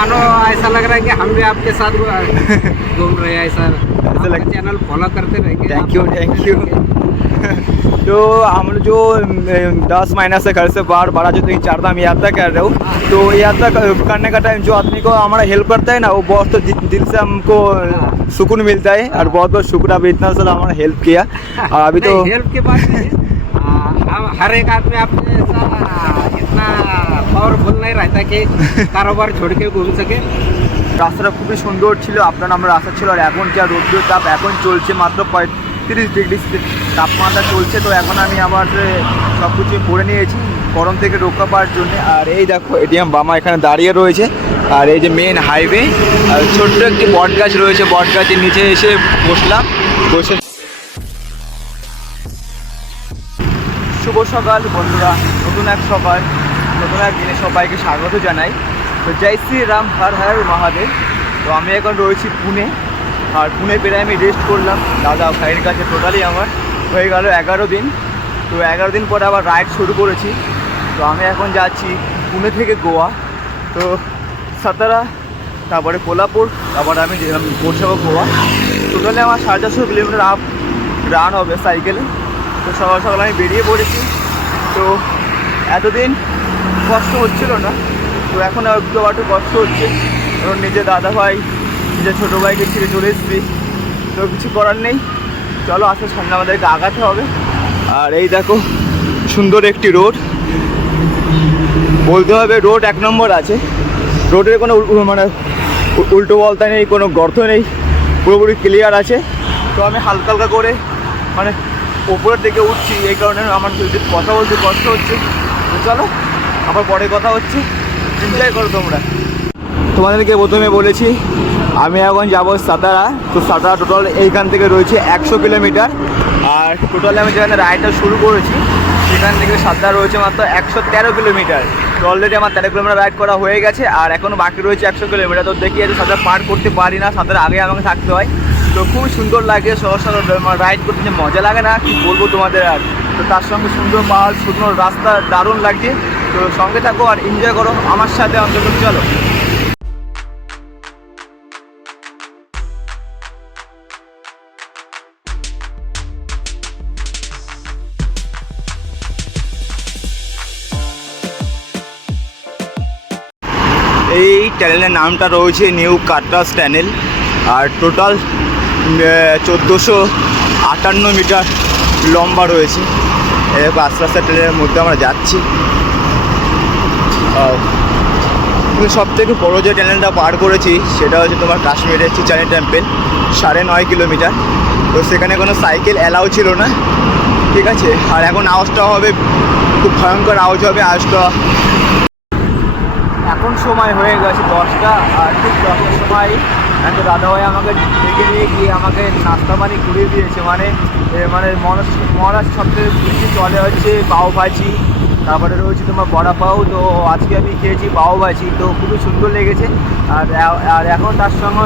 मानो ऐसा लग रहा है कि हम भी आपके साथ घूम रहे हैं ऐसा ऐसा लग- चैनल फॉलो करते रहेंगे follow thank you. करेंगे। तो हम लोग जो दस महीना से घर से बाहर बारह जो तीन चार धाम यात्रा कर रहे हो तो यात्रा करने का टाइम जो आदमी को हमारा हेल्प करता है ना वो बहुत तो दिल से हमको सुकून मिलता है और बहुत बहुत शुक्र अभी इतना सारा हमारा हेल्प किया और अभी तो हेल्प के है। हम हर एक आदमी आपने ऐसा इतना पावरफुल नहीं रहता कि कारोबार छोड़ के घूम सके রাস্তাটা খুবই সুন্দর ছিল আপনার আমার রাস্তা ছিল আর এখন যা রৌদ্র তাপ এখন চলছে মাত্র পঁয়ত্রিশ ডিগ্রি তাপমাত্রা চলছে তো এখন আমি আবার সব কিছু করে নিয়েছি গরম থেকে রক্ষা পাওয়ার জন্য আর এই দেখো এটিএম বামা এখানে দাঁড়িয়ে রয়েছে আর এই যে মেন হাইওয়ে আর ছোট্ট একটি বট গাছ রয়েছে বট গাছের নিচে এসে বসলাম বসে সকাল, বন্ধুরা, নতুন এক সকাল, নতুন এক দিনে সবাইকে স্বাগত জানাই। তো জয় শ্রী রাম, হর হর মহাদেব। তো আমি এখন রয়েছি পুনে, আর পুনে পেরে আমি রেস্ট করলাম। দাদা ভাইয়ের কাছে টোটালি আমার। হয়ে গেল এগারো দিন। তো এগারো দিন পরে আবার রাইড শুরু করেছি। তো আমি এখন যাচ্ছি পুনে থেকে গোয়া। তো সাতারা, তারপরে কোলাপুর, তারপরে আমি পৌঁছাবো গোয়া। টোটালি আমার সাড়ে চারশো কিলোমিটার আপ রান হবে সাইকেলে তো সকাল সকাল আমি বেরিয়ে পড়েছি। তো এতদিন কষ্ট হচ্ছিল না। তো এখন একটু একটু কষ্ট হচ্ছে। কারণ নিজের দাদা ভাই নিজের ছোটো ভাইকে ছেড়ে চলে এসেছি। তো কিছু করার নেই। চলো আস্তে সামনে আমাদেরকে আগাতে হবে। আর এই দেখো, সুন্দর একটি রোড। বলতে হবে রোড এক নম্বর আছে। রোডের কোনো মানে উল্টো বলতা নেই, কোনো গর্ত নেই। পুরোপুরি ক্লিয়ার আছে। তো আমি হালকা হালকা করে মানে ওপরের দিকে উঠছি, এই কারণে আমার কথা বলতে কষ্ট হচ্ছে। চলো, আবার পরে কথা হচ্ছে। এনজয় করো তোমরা। তোমাদেরকে প্রথমে বলেছি, আমি এখন যাব সাতারা। তো সাতারা টোটাল এইখান থেকে রয়েছে একশো কিলোমিটার। আর টোটালি আমি যেখানে রাইডটা শুরু করেছি, সেখান থেকে সাতারা রয়েছে মাত্র একশো তেরো কিলোমিটার। তো অলরেডি আমার তেরো কিলোমিটার রাইড করা হয়ে গেছে, আর এখনও বাকি রয়েছে একশো কিলোমিটার। তো দেখি আছে সাঁতার পার করতে পারি না, সাঁতার আগে আমাকে থাকতে হয়। তো খুব সুন্দর লাগে সহজ সরল রাইড করতে যে মজা লাগে না, কি বলব তোমাদের আর। তো তার সঙ্গে সুন্দর পাহাড় সুন্দর রাস্তা, দারুণ লাগছে। তো সঙ্গে থাকো আর এনজয় করো আমার সাথে অন্তত, চলো। এই চ্যানেলের নামটা রয়েছে নিউ কাটরাস চ্যানেল আর টোটাল চোদ্দোশো আটান্ন মিটার লম্বা রয়েছে। এরকম আস্তে আস্তে ট্রেনের মধ্যে আমরা যাচ্ছি। সব থেকে বড়ো যে চ্যানেলটা পার করেছি, সেটা হচ্ছে তোমার কাশ্মীরের চিচানি টেম্পেল, সাড়ে নয় কিলোমিটার। তো সেখানে কোনো সাইকেল অ্যালাউ ছিল না, ঠিক আছে? আর এখন আওয়াজটা হবে, খুব ভয়ঙ্কর আওয়াজ হবে, আওয়াজটা এখন সময় হয়ে গেছে দশটা, আর ঠিক দশটার সময় একটা দাদাভাই আমাকে ডেকে নিয়ে গিয়ে আমাকে নাস্তা পানি ঘুরিয়ে দিয়েছে। মানে মানে মহারাষ্ট্র মহারাষ্ট্র সবথেকে বেশি চলে হচ্ছে পাও ভাজি। তারপরে রয়েছে তোমার বড়া পাও। তো আজকে আমি খেয়েছি পাও ভাজি। তো খুবই সুন্দর লেগেছে। আর আর এখন তার সঙ্গে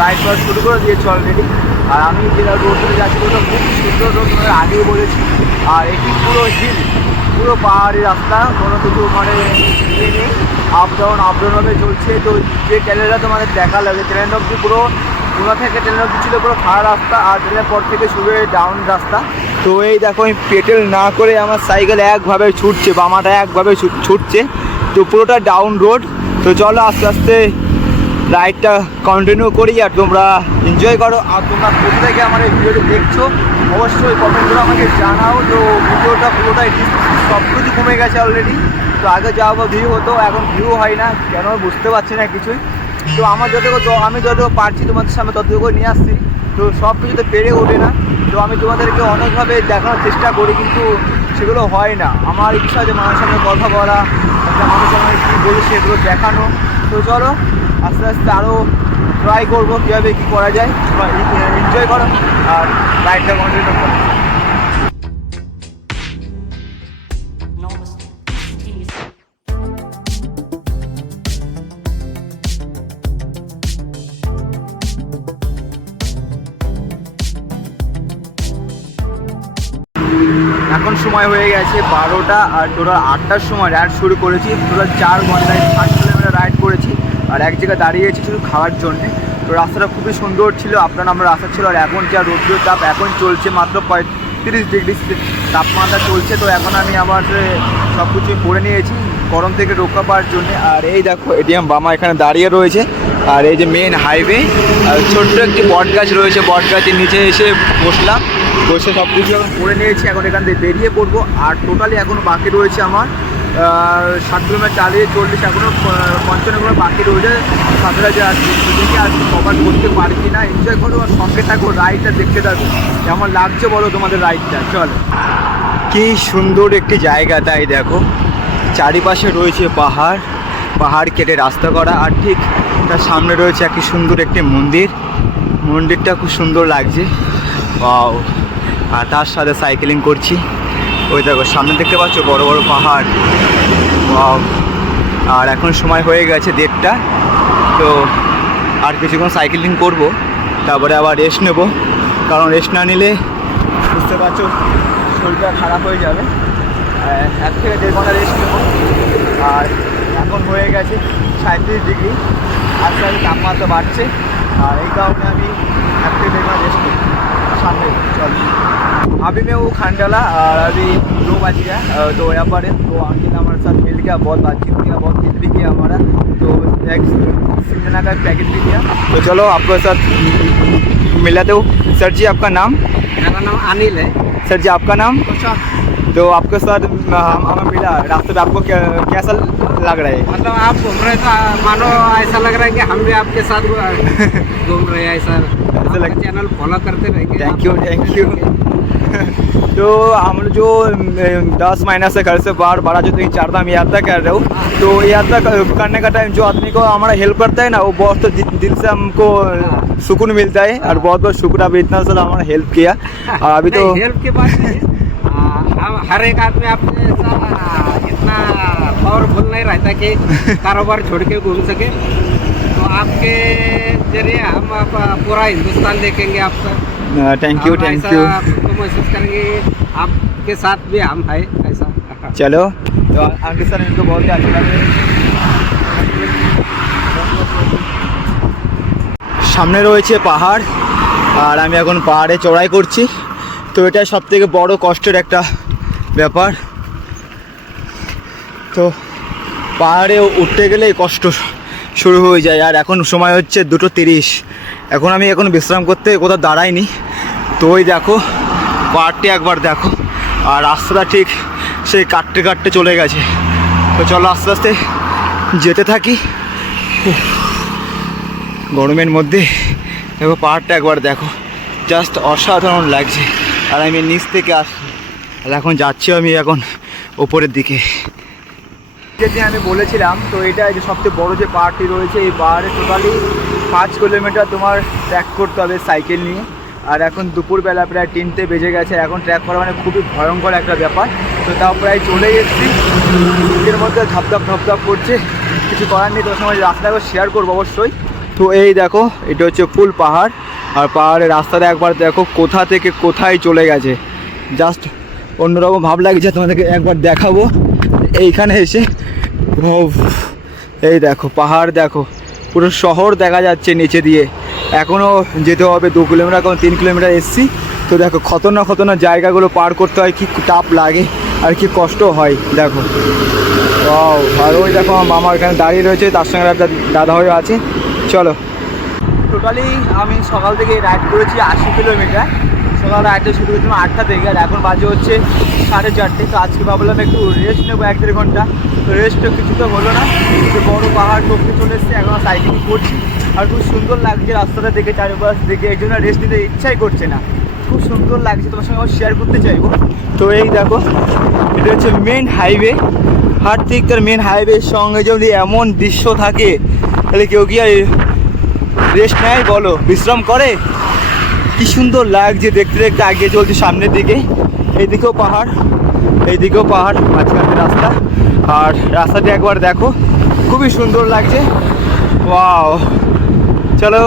রাইড করা শুরু করে দিয়েছে অলরেডি আর আমি যে রোডে যাচ্ছি ওটা খুব সুন্দর রোড আগেই বলেছি। আর এটি পুরো হিল পুরো পাহাড়ি রাস্তা, কোনো কিছু মানে ইয়ে নেই। আপ ডাউন আপ ডাউন ভাবে চলছে। তো যে ট্রেনটা তোমাদের দেখা লাগে ট্রেন অব্দি পুরো পুরো থেকে ট্রেন অব্দি ছিল পুরো খাড়া রাস্তা, আর ট্রেনের পর থেকে শুরু হয়ে ডাউন রাস্তা। তো এই দেখো আমি পেটেল না করে আমার সাইকেল একভাবে ছুটছে বামাটা একভাবে ছুটছে। তো পুরোটা ডাউন রোড তো চলো আস্তে আস্তে রাইডটা কন্টিনিউ করি, আর তোমরা এনজয় করো। আর তোমরা কোথা থেকে আমার এই ভিডিওটি দেখছ অবশ্যই কমেন্ট করে আমাকে জানাও তো ভিডিওটা পুরোটাই সব কিছু কমে গেছে অলরেডি তো আগে যা বা ভিউ হতো, এখন ভিউ হয় না। কেন বুঝতে পারছি না কিছুই। তো আমার যতটুকু আমি যতটুকু পারছি তোমাদের সামনে ততটুকু নিয়ে আসছি। তো সব কিছু তো পেরে ওঠে না। তো আমি তোমাদেরকে অনেকভাবে দেখানোর চেষ্টা করি, কিন্তু সেগুলো হয় না। আমার ইচ্ছা যে মানুষের সঙ্গে কথা বলা, একটা মানুষের সঙ্গে কী বলি সেগুলো দেখানো। তো চলো আস্তে আস্তে আরও ট্রাই করব কীভাবে কী করা যায়। এনজয় করো, আর রাইডটা কন্টিনিউ করো। এখন সময় হয়ে গেছে বারোটা আর টোটাল আটটার সময় রাইড শুরু করেছি। টোটাল চার ঘন্টায় ষাট কিলোমিটার রাইড করেছি। আর এক জায়গায় দাঁড়িয়েছি শুধু খাওয়ার জন্যে। তো রাস্তাটা খুবই সুন্দর ছিল, আপনার আমার রাস্তা ছিল আর এখন যা রৌদ্র তাপ এখন চলছে মাত্র পঁয়ত্রিশ ডিগ্রি তাপমাত্রা চলছে, তো এখন আমি আমার সব কিছু করে নিয়েছি গরম থেকে রক্ষা পাওয়ার জন্য। আর এই দেখো এটিএম বামা এখানে দাঁড়িয়ে রয়েছে। আর এই যে মেন হাইওয়ে আর ছোট্ট একটি বট গাছ রয়েছে বট গাছের নিচে এসে বসলাম। বসে সব কিছু এখন করে নিয়েছি, এখন এখান থেকে বেরিয়ে পড়ব। আর টোটালি এখনও বাকি রয়েছে আমার। ষাট কিলোমিটার চালিয়ে চল্লিশ এখনও পঞ্চান্ন কিলোমিটার বাকি রয়েছে। সাঁতরা যে সেদিকে আর কভার করতে পারি কি না এনজয় করো আর সঙ্গে থাকো রাইডটা দেখতে থাকো। কেমন লাগছে বলো তোমাদের রাইডটা চলো। কি সুন্দর একটি জায়গা তাই দেখো। চারিপাশে রয়েছে পাহাড় পাহাড় কেটে রাস্তা করা, আর ঠিক তার সামনে রয়েছে একটি সুন্দর একটি মন্দির। মন্দিরটা খুব সুন্দর লাগছে! আর তার সাথে সাইকেলিং করছি। ওই দেখো, সামনে দেখতে পাচ্ছ বড় বড় পাহাড়। আর এখন সময় হয়ে গেছে দেড়টা। তো আর কিছুক্ষণ সাইকেলিং করব, তারপরে আবার রেস্ট নেব। কারণ রেস্ট না নিলে বুঝতে পারছ, শরীরটা খারাপ হয়ে যাবে। এক থেকে দেড় ঘণ্টা রেস্ট নেব। আর এখন হয়ে গেছে সাঁত্রিশ ডিগ্রি আস্তে আস্তে তাপমাত্রা বাড়ছে। আর এই কারণে আমি এক থেকে দেড় ঘণ্টা রেস্ট নেব सामने चल। अभी मैं वो खंडाला और अभी दो बज गया तो यहाँ पर तो अंकिल हमारे साथ मिल गया बहुत बातचीत किया बहुत हेल्प भी किया हमारा। तो एक सिंजना का पैकेट भी दिया। तो चलो आपके साथ मिलाते हो। सर जी आपका नाम? मेरा नाम अनिल है। सर जी आपका नाम? अच्छा। तो आपके साथ हम हमें मिला। रास्ते पे आपको क्या कैसा लग रहा है? मतलब आप घूम रहे तो मानो ऐसा लग रहा है कि हम भी आपके साथ घूम रहे हैं ऐसा। ऐसा लग- चैनल फॉलो करते रहेंगे थैंक यू थैंक यू तो हम लोग जो दस महीने से घर से बाहर बारह जो तीन चार धाम यात्रा कर रहे हो तो यात्रा करने का टाइम जो आदमी को हमारा हेल्प करता है ना वो बहुत तो दिल से हमको सुकून मिलता है और बहुत बहुत शुक्र अभी इतना सारा हमारा हेल्प किया। और अभी तो हेल्प के बाद हम हर एक आदमी आपने इतना पावरफुल नहीं रहता कि कारोबार छोड़ के घूम सके। तो आपके जरिए हम आप पूरा हिंदुस्तान देखेंगे आपका थैंक यू हम थैंक ऐसा यू आपको महसूस करेंगे आपके साथ भी हम है ऐसा चलो तो आगे सर इनको बहुत ही अच्छा लगे সামনে রয়েছে পাহাড় আর আমি এখন পাহাড়ে চড়াই করছি তো এটা সব থেকে বড় কষ্টের একটা ব্যাপার তো পাহাড়ে উঠতে গেলেই কষ্ট শুরু হয়ে যায়। আর এখন সময় হচ্ছে দুটো তিরিশ। এখন আমি এখন বিশ্রাম করতে কোথাও দাঁড়াইনি। তো ওই দেখো, পাহাড়টি একবার দেখো। আর রাস্তাটা ঠিক সেই কাটতে কাটতে চলে গেছে। তো চলো আস্তে আস্তে যেতে থাকি। গরমের মধ্যে দেখো পাহাড়টা একবার দেখো। জাস্ট অসাধারণ লাগছে। আর আমি নিচ থেকে আসছি আর এখন যাচ্ছি আমি এখন ওপরের দিকে। যেটি আমি বলেছিলাম, তো এটা যে সবচেয়ে বড় যে পাহাড়টি রয়েছে এই পাহাড়ে টোটালি পাঁচ কিলোমিটার তোমার ট্র্যাক করতে হবে সাইকেল নিয়ে। আর এখন দুপুরবেলা প্রায় তিনটে বেজে গেছে, এখন ট্র্যাক করা মানে খুবই ভয়ঙ্কর একটা ব্যাপার। তো তাও প্রায় চলে এসেছি। নিজের মধ্যে ধাপধাপ ধাপধাপ করছে। কিছু করার নেই, তোমার সঙ্গে রাস্তাটাকে শেয়ার করব অবশ্যই। তো এই দেখো, এটা হচ্ছে ফুল পাহাড়। আর পাহাড়ের রাস্তাটা একবার দেখো, কোথা থেকে কোথায় চলে গেছে। জাস্ট অন্যরকম ভাব লাগছে, তোমাদেরকে একবার দেখাবো। এইখানে এসে এই দেখো, পাহাড় দেখো, পুরো শহর দেখা যাচ্ছে নিচে দিয়ে। এখনও যেতে হবে দু কিলোমিটার, এখন তিন কিলোমিটার এসছি। তো দেখো খতরনাক খতরনাক জায়গাগুলো পার করতে হয়, কি টাপ লাগে আর কি কষ্ট হয়, দেখো। ও আর ওই দেখো, আমার মামা এখানে দাঁড়িয়ে রয়েছে, তার সঙ্গে একটা দাদা হয়ে আছে। চলো। টোটালি আমি সকাল থেকে রাইড করেছি আশি কিলোমিটার। সকাল রাইডে শুরু করেছিলাম আটটা থেকে, আর এখন বাজে হচ্ছে সাড়ে চারটে। তো আজকে ভাবলাম একটু রেস্ট নেব এক দেড় ঘণ্টা। তো রেস্টটা কিছু তো হলো না তো বড়ো পাহাড় টপকে চলে এসছে, এখন সাইকেলিং করছি। আর খুব সুন্দর লাগছে রাস্তাটা দেখে, চারিপাশ দেখে এই জন্য রেস্ট নিতে ইচ্ছাই করছে না। খুব সুন্দর লাগছে, তোমার সঙ্গে আমার শেয়ার করতে চাইব। তো এই দেখো, এটা হচ্ছে মেন হাইওয়ে হাট থেকে তার মেন হাইওয়ের সঙ্গে যদি এমন দৃশ্য থাকে, তাহলে কেউ কি আর রেস্ট নেয় বলো? বিশ্রাম করে? কি সুন্দর লাগছে দেখতে দেখতে আগে চলছে সামনের দিকে। এইদিকেও পাহাড় এইদিকেও পাহাড়, মাঝখানে রাস্তা। আর রাস্তাটি একবার দেখো, খুবই সুন্দর লাগছে। ওয়াও। চলো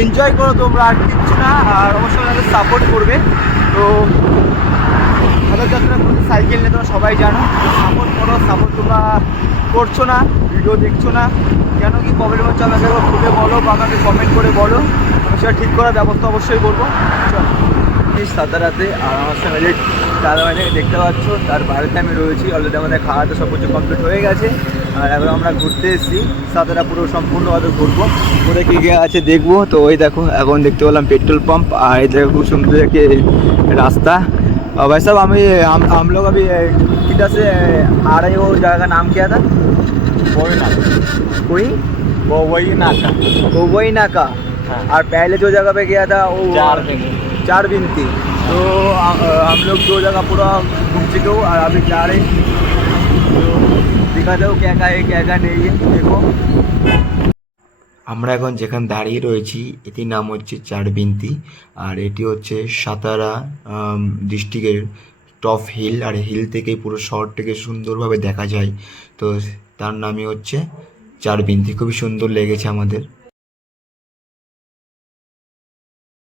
এনজয় করো তোমরা, আর কিচ্ছু না, আর অবশ্যই আমাদের সাপোর্ট করবে। তো ভালো যাত্রা করতে সাইকেল নিয়ে তোমরা সবাই জানো সাপোর্ট করো সাপোর্ট তোমরা করছ না। ভিডিও দেখছো না কেন কি প্রবলেম হচ্ছে আমাকে একবার খুলে বলো বা আমাকে কমেন্ট করে বলো আমি সেটা ঠিক করার ব্যবস্থা অবশ্যই করবো চলো এই সাতারাতে আর আমার সঙ্গে যে দাদা ভাইটাকে দেখতে পাচ্ছ তার বাড়িতে আমি রয়েছি অলরেডি আমাদের খাওয়াতে সব কিছু কমপ্লিট হয়ে গেছে আর এখন আমরা ঘুরতে এসেছি সাতারা পুরো সম্পূর্ণভাবে ঘুরবো ঘুরে কি গিয়ে আছে দেখবো তো ওই দেখো এখন দেখতে পেলাম পেট্রোল পাম্প আর এই দেখো খুব সুন্দর একটি रास्ता और भाई साहब हमें हम हम लोग अभी किधर से आ रहे हो वो जगह का नाम क्या था कोई ना कोई वो वही ना था वो वही नाका हाँ। और पहले जो जगह पे गया था वो चार दिन चार बिनती तो अ, हम लोग दो जगह पूरा घूम चुके हो और अभी जा रहे हैं तो दिखाते हो क्या क्या है क्या क्या नहीं है देखो আমরা এখন যেখানে দাঁড়িয়ে রয়েছি এটির নাম হচ্ছে চারবিনতি আর এটি হচ্ছে সাতারা ডিস্ট্রিক্টের টপ হিল আর হিল থেকে পুরো শহরটাকে সুন্দরভাবে দেখা যায় তো তার নামই হচ্ছে চারবিন্দি খুবই সুন্দর লেগেছে আমাদের।